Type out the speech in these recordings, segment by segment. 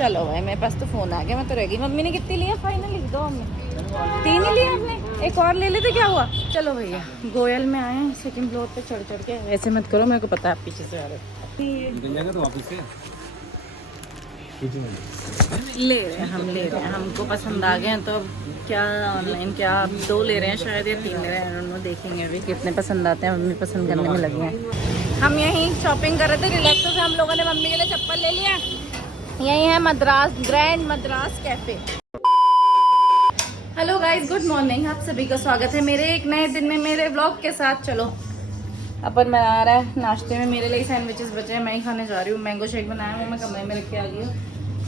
चलो भाई मेरे पास तो फ़ोन आ गया, मैं तो रह गई। मम्मी ने कितनी लिया फाइनल? लिख दो मम्मी। 3 ही लिया हमने, एक और ले लेते क्या हुआ। चलो भैया गोयल में आए हैं, सेकंड फ्लोर पे चढ़ चढ़ के। वैसे मत करो, मेरे को पता है आप पीछे से आ रहे हो। निकल जाएगा तो वापस से ले रहे हैं हम, ले रहे हैं, हमको पसंद आ गए हैं तो अब क्या ऑनलाइन क्या 2 ले रहे हैं शायद या 3 ले रहे हैं, उन्होंने देखेंगे अभी कितने पसंद आते हैं। मम्मी पसंद करने में लगी हैं। हम यहीं शॉपिंग कर रहे थे रिलैक्सो से, हम लोगों ने मम्मी के लिए चप्पल ले लिया। यही है Madras, grand Madras cafe. Hello guys, good morning, आप सभी का स्वागत है मेरे एक नए दिन में, मेरे व्लॉग के साथ। चलो अपन बना रहा है नाश्ते में, मेरे लिए सैंडविचेस बचे हैं, मैं ही खाने जा रही हूँ। मैंगो शेक बनाया हुआ, मैं कमरे में रख के आ गई हूँ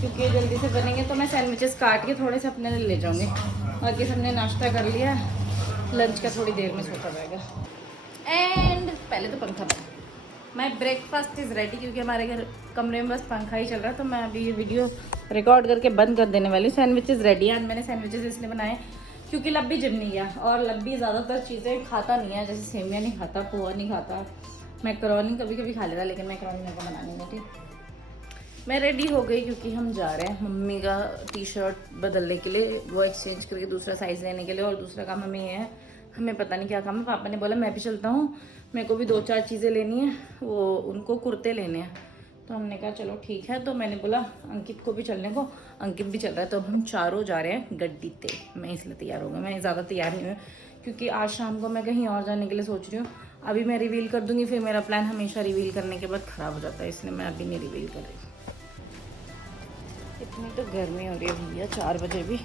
क्योंकि जल्दी से बनेंगे तो मैं सैंडविचेस काट के थोड़े से अपने लिए ले जाऊँगी। बाकी सबने नाश्ता कर लिया, लंच का थोड़ी देर में सोचा जाएगा। एंड पहले तो पंखा बंद, माई ब्रेकफास्ट इज़ रेडी क्योंकि हमारे घर कमरे में बस पंखा ही चल रहा है। तो मैं अभी ये वीडियो रिकॉर्ड करके बंद कर देने वाली हूँ। सैंडविचेस रेडी है। मैंने सैंडविचेस इसलिए बनाए क्योंकि लब्बी जिम नहीं गया, और लब्बी ज़्यादातर चीज़ें खाता नहीं है, जैसे सेमिया नहीं खाता, पोहा नहीं खाता, मैकरोनी कभी कभी खा लेता, लेकिन मैकरोनी मेरे को बनानी नहीं थी। मैं रेडी हो गई क्योंकि हम जा रहे हैं मम्मी का टी शर्ट बदलने के लिए, वो एक्सचेंज करके दूसरा साइज़ लेने के लिए। और दूसरा काम हमें ये है, हमें पता नहीं क्या काम है। पापा ने बोला मैं भी चलता हूँ, मेरे को भी 2-4 चीज़ें लेनी है, वो उनको कुर्ते लेने हैं। तो हमने कहा चलो ठीक है। तो मैंने बोला अंकित को भी चलने को, अंकित भी चल रहा है। तो हम चारों जा रहे हैं गड्डी पे। मैं इसलिए तैयार हो गई, मैं ज़्यादा तैयार नहीं हुई क्योंकि आज शाम को मैं कहीं और जाने के लिए सोच रही हूँ। अभी मैं रिवील कर दूँगी, फिर मेरा प्लान हमेशा रिवील करने के बाद ख़राब हो जाता है, इसलिए मैं अभी नहीं रिवील कर रही। इतनी तो गर्मी हो रही है भैया, 4 बजे भी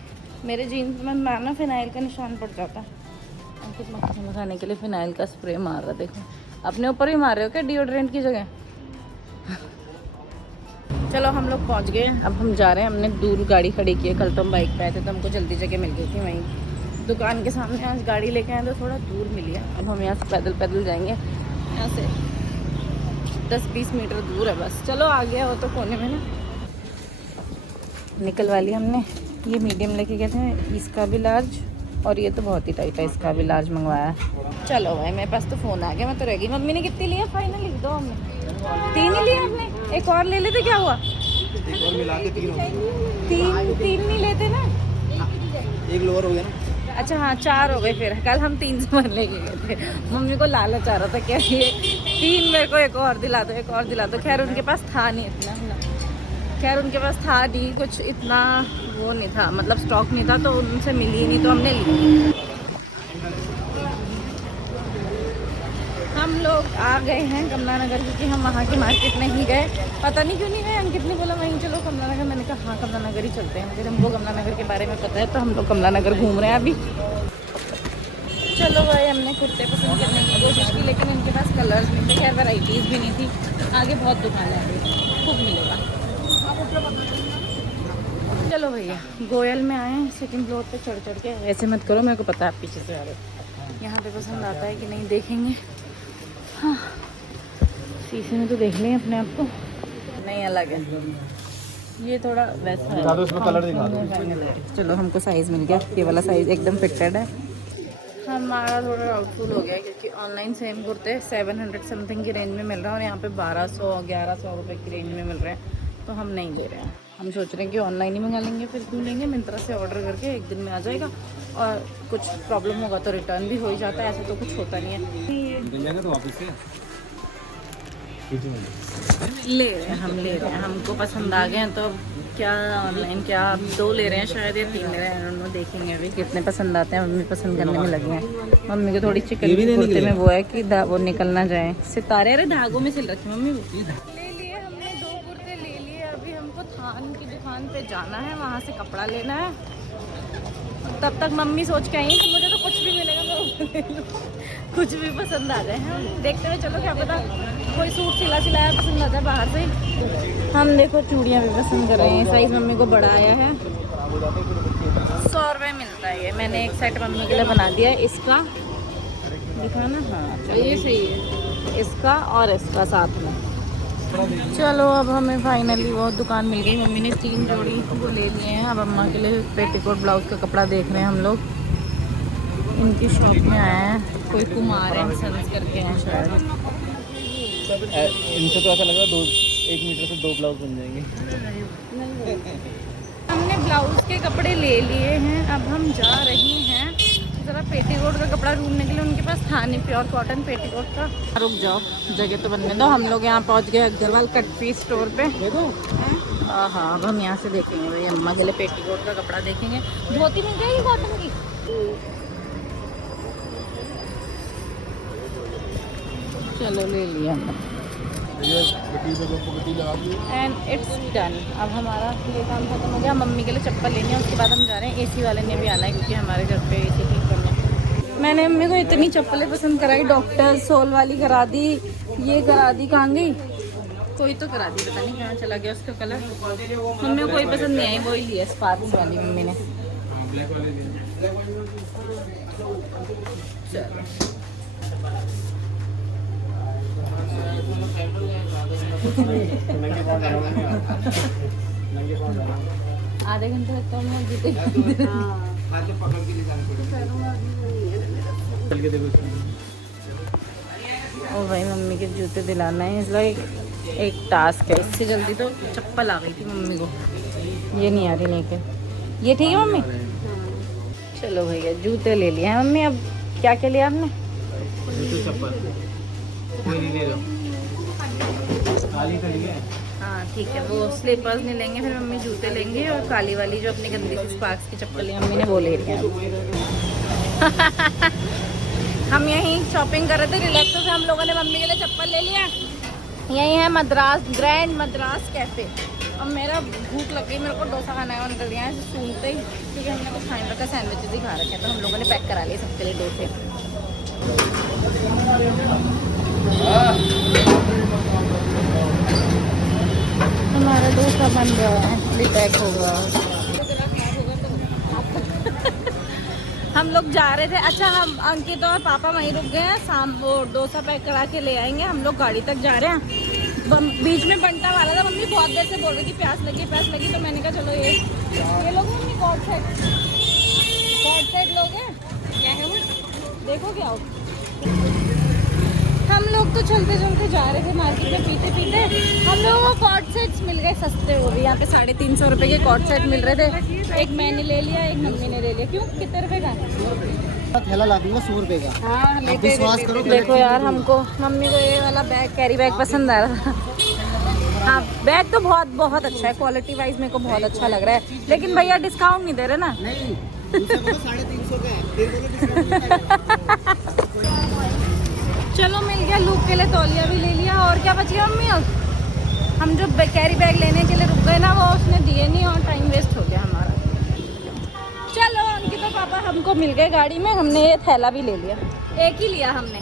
मेरे जीन्स में ना फिनाइल का निशान पड़ जाता है। अंकित मक्खी भगाने के लिए फिनाइल का स्प्रे मार रहा, देखो अपने ऊपर ही मार रहे हो क्या डिओड्रेंट की जगह। चलो हम लोग पहुंच गए, अब हम जा रहे हैं। हमने दूर गाड़ी खड़ी की है, कल तो हम बाइक पे आए थे तो हमको जल्दी जगह मिल गई थी वहीं दुकान के सामने। आज गाड़ी लेके आए तो थोड़ा दूर मिली है। अब हम यहाँ से पैदल पैदल जाएंगे, यहाँ से 10-20 मीटर दूर है बस। चलो आ गया वो तो कोने में ना, निकल वाली हमने। ये मीडियम लेके गए थे, इसका भी लार्ज, और ये तो बहुत ही टाइट है, इसका भी लार्ज मंगवाया। चलो भाई मेरे पास तो फ़ोन आ गया, मैं तो रह गई। मम्मी ने कितनी लिया फाइनल? लिख दो हमने। 3 ही लिया हमने, एक और ले लेते क्या हुआ। एक और मिला के 3 हो गए। 3 नहीं लेते ना, एक लोअर हो गया ना। अच्छा हाँ 4 हो गए। फिर कल हम 3 सामान लेके गए थे, मम्मी को लालच आ रहा था क्या ये 3 मेरे को एक और दिला दो, एक और दिला दो। खैर उनके पास था नहीं इतना, खैर उनके पास था नहीं कुछ इतना, वो नहीं था, मतलब स्टॉक नहीं था, तो उनसे मिली नहीं तो हमने ली। हम लोग आ गए हैं कमला नगर क्योंकि हम वहाँ की मार्केट नहीं गए, पता नहीं क्यों नहीं गए। अंकित ने बोला वहीं चलो कमला नगर, मैंने कहा हाँ कमला नगर ही चलते हैं, फिर हमको कमला नगर के बारे में पता है तो हम लोग कमला नगर घूम रहे हैं अभी। चलो भाई हमने कुर्ते पसंद करने की कोशिश की लेकिन उनके पास कलर्स नहीं थे, खैर वैराइटीज़ भी नहीं थी। आगे बहुत दुकान है, अभी खूब मिलेगा। चलो भैया गोयल में आए हैं, सेकंड फ्लोर पे चढ़ चढ़ के। वैसे मत करो, मेरे को पता है आप पीछे से आ रहे हो। यहाँ पे पसंद आता है कि नहीं देखेंगे। हाँ शीशे में तो देख लें अपने आप को, नहीं अलग है ये थोड़ा वैसा है। उसमें कलर दिखा दो। चलो हमको साइज़ मिल गया, ये वाला साइज़ एकदम फिटेड है। हमारा थोड़ा डाउटफुल हो गया है क्योंकि ऑनलाइन सेम कुर्ते 700 समथिंग की रेंज में मिल रहा है और यहाँ पे 1200-1100 रुपये की रेंज में मिल रहे हैं, तो हम नहीं ले रहे हैं। हम सोच रहे हैं कि ऑनलाइन ही मंगा लेंगे, फिर क्यों लेंगे, मिंत्रा से ऑर्डर करके 1 दिन में आ जाएगा, और कुछ प्रॉब्लम होगा तो रिटर्न भी हो ही जाता है, ऐसा तो कुछ होता नहीं है। निकल जाएगा तो वापस से ले रहे हैं हम, ले रहे हैं, हमको पसंद आ गए हैं तो क्या ऑनलाइन क्या 2 ले रहे हैं शायद या 3 ले रहे हैं, उन्होंने देखेंगे अभी कितने पसंद आते हैं। मम्मी पसंद करने में लगे हैं। मम्मी को थोड़ी चिकन कुर्ते में वो है कि वो निकल ना जाए, सितारे अरे धागों में सिल रखे मम्मी। ले लिए हमने 2 कुर्ते ले लिए, अभी हमको थान की दुकान पे जाना है, वहाँ से कपड़ा लेना है। तब तक मम्मी सोच के आई कि मुझे तो कुछ भी मिलेगा मैं वो ले लूँ, कुछ भी पसंद आ जाए। हम देखते हुए चलो, क्या पता कोई सूट सिला सिलाया पसंद आता है बाहर से। हम देखो चूड़ियाँ भी पसंद कर रहे हैं, साइज़ मम्मी को बड़ा आया है। 100 रुपये मिलता है ये, मैंने एक सेट मम्मी के लिए बना दिया है। इसका दिखा ना, हाँ ये सही है, इसका और इसका साथ में। चलो अब हमें फाइनली वो दुकान मिल गई, मम्मी ने 3 जोड़ी वो ले लिए हैं। अब अम्मा के लिए पेटीकोट ब्लाउज का कपड़ा देख रहे हैं हम लोग। इनकी शॉप में आए हैं, कोई कुमार एंड सन्स करके हैं शायद। इनसे तो ऐसा लग रहा है 1 मीटर से 2 ब्लाउज बन जाएंगे। हमने ब्लाउज के कपड़े ले लिए हैं, अब हम जा रहे हैं ज़रा पेटीकोट का कपड़ा ढूंढने के लिए। उनके पास था नहीं प्योर कॉटन पेटीकोट का। रुक जाओ, जगह तो बनने दो। हम लोग यहाँ पहुँच गए अग्रवाल कट पीस स्टोर पे। हाँ, अब हम यहाँ से देखेंगे भाई, अम्मा के लिए पेटीकोट का कपड़ा देखेंगे। धोती मिल जाएगी कॉटन की? चलो ले लिया हमने एंड इट्स डन। अब हमारा ये काम खत्म हो गया। मम्मी के लिए चप्पल लेनी है, उसके बाद हम जा रहे हैं। एसी वाले ने भी आना है क्योंकि हमारे घर पे एसी ठीक करना है। मैंने मम्मी को इतनी चप्पलें पसंद कराई, डॉक्टर सोल वाली करा दी, ये करा दी, कहाँ गई? कोई तो करा दी, पता नहीं कहाँ चला गया उसका कलर। मम्मी को कोई पसंद नहीं आई, वही लिया स्पार्क्स वाली मम्मी ने। चलो आधे घंटे लगता है जूते। ओ भाई, मम्मी के जूते दिलाना है, इसलिए एक टास्क है। इससे जल्दी तो चप्पल आ गई थी मम्मी को, ये नहीं आ रही लेके। ये ठीक है मम्मी? चलो भैया, जूते ले लिए हैं मम्मी। अब क्या क्या लिया हमने? चप्पल कोई नहीं ले लो, खाली कर लिए। हाँ ठीक है, वो स्लीपर्स नहीं लेंगे, फिर मम्मी जूते लेंगे। और काली वाली जो अपनी गंदी सी स्पार्क्स की चप्पल है, मम्मी ने वो ले लिया। हम यहीं शॉपिंग कर रहे थे रिलैक्सो से, हम लोगों ने मम्मी के लिए चप्पल ले लिया। यही है मद्रास, ग्रैंड मद्रास कैफ़े। अब मेरा भूख लग गई, मेरे को डोसा खाना है, निकल गया है सुनते ही, क्योंकि हमने कुछ खाने रखा, सैंडविचेस ही खा रखे हैं। तो हम लोगों ने पैक करा लिए सबके लिए डोसे। हमारा डोसा बन रहा है, अभी पैक होगा। हम लोग जा रहे थे। अच्छा, हम अंकित और पापा वहीं रुक गए हैं, शाम वो डोसा पैक करा के ले आएंगे। हम लोग गाड़ी तक जा रहे हैं। बीच में बंटा वाला था, मम्मी बहुत देर से बोल रही थी प्यास लगी प्यास लगी, तो मैंने कहा चलो ये लोग मम्मी कॉर्ड सेट लोग हैं क्या है वो, देखो क्या हो। हम लोग तो चलते चलते जा रहे थे मार्केट में, पीते पीते हम लोगों को कॉर्ड सेट्स मिल गए सस्ते। वो भी यहाँ पे 350 रुपये के कॉर्ड सेट मिल रहे थे। एक मैंने ले लिया, एक मम्मी ने ले लिया। क्यों, कितने रुपए का? थैला ला दूंगा 100 रुपए का। हाँ विश्वास करो। देखो यार, हमको मम्मी को ये वाला बैग, कैरी बैग पसंद आ रहा था। हाँ, बैग तो बहुत बहुत अच्छा है, क्वालिटी वाइज मेरे को बहुत अच्छा लग रहा है। लेकिन भैया डिस्काउंट नहीं दे रहे ना। नहीं, 350 का है, फिर बोलो डिस्काउंट। चलो मिल गया। लूक के लिए तौलिया भी ले लिया। और क्या बच गया मम्मी? अब हम जो कैरी बैग लेने के लिए रुक गए ना, वो उसने दिए नहीं और टाइम वेस्ट हो गया हमारा। चलो, अंकित तो पापा हमको मिल गए गाड़ी में, हमने ये थैला भी ले लिया। एक ही लिया हमने,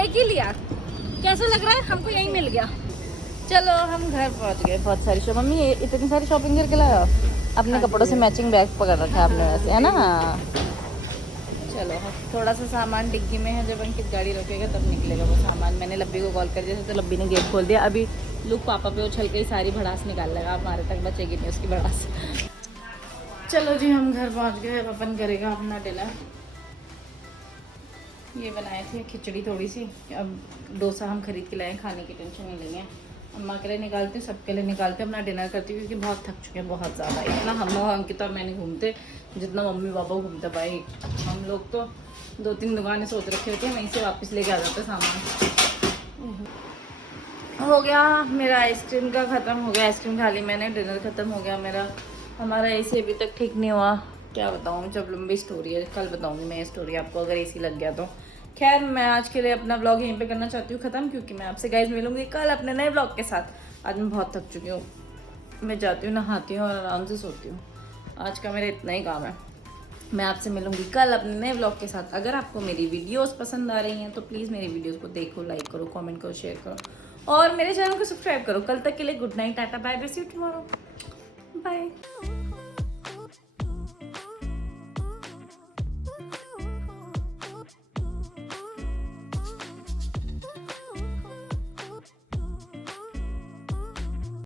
एक ही लिया। कैसा लग रहा है? हमको यही मिल गया। चलो हम घर पहुंच गए। बहुत सारी मम्मी ये इतनी सारी शॉपिंग करके लाया? अपने कपड़ों से मैचिंग बैग पकड़ रखा है आपने वैसे, है ना? चलो, थोड़ा सा सामान डिग्गी में है, जब अंकित गाड़ी रोकेगा तब निकलेगा वो सामान। मैंने लब्बी को कॉल कर दिया तो लब्बी ने गेट खोल दिया। अभी लोग पापा पे उछल के ही सारी भड़ास निकाल लेगा, हमारे तक बचेगी नहीं उसकी भड़ास। चलो जी, हम घर पहुंच गए। अब अपन करेगा अपना डिनर। ये बनाए थे खिचड़ी थोड़ी सी। अब डोसा हम खरीद के लाए, खाने की टेंशन नहीं लेंगे। अम्मा के लिए निकालते, सबके लिए निकालते, अपना डिनर करती, क्योंकि बहुत थक चुके हैं, बहुत ज़्यादा। इतना हम लोग अंकिता और मैंने घूमते जितना मम्मी पापा घूमते भाई। हम लोग तो 2-3 दुकानें सोच रखे होते हैं, वहीं से वापस लेके आ जाते सामान। हो गया मेरा आइसक्रीम का ख़त्म हो गया, आइसक्रीम खा ली मैंने। डिनर ख़त्म हो गया मेरा। हमारा एसी अभी तक ठीक नहीं हुआ। क्या बताऊँ, जब लंबी स्टोरी है, कल बताऊँगी मैं ये स्टोरी आपको, अगर एसी लग गया तो। खैर, मैं आज के लिए अपना ब्लॉग यहीं पे करना चाहती हूँ ख़त्म, क्योंकि मैं आपसे गाइस मिलूंगी कल अपने नए ब्लॉग के साथ। आज मैं बहुत थक चुकी हूँ। मैं जाती हूँ, नहाती हूँ और आराम से सोती हूँ। आज का मेरा इतना ही काम है। मैं आपसे मिलूंगी कल अपने नए ब्लॉग के साथ। अगर आपको मेरी वीडियोस पसंद आ रही हैं तो प्लीज़ मेरी वीडियोस को देखो, लाइक करो, कमेंट करो, शेयर करो और मेरे चैनल को सब्सक्राइब करो। कल तक के लिए good night, tata, bye bye, see you tomorrow, bye.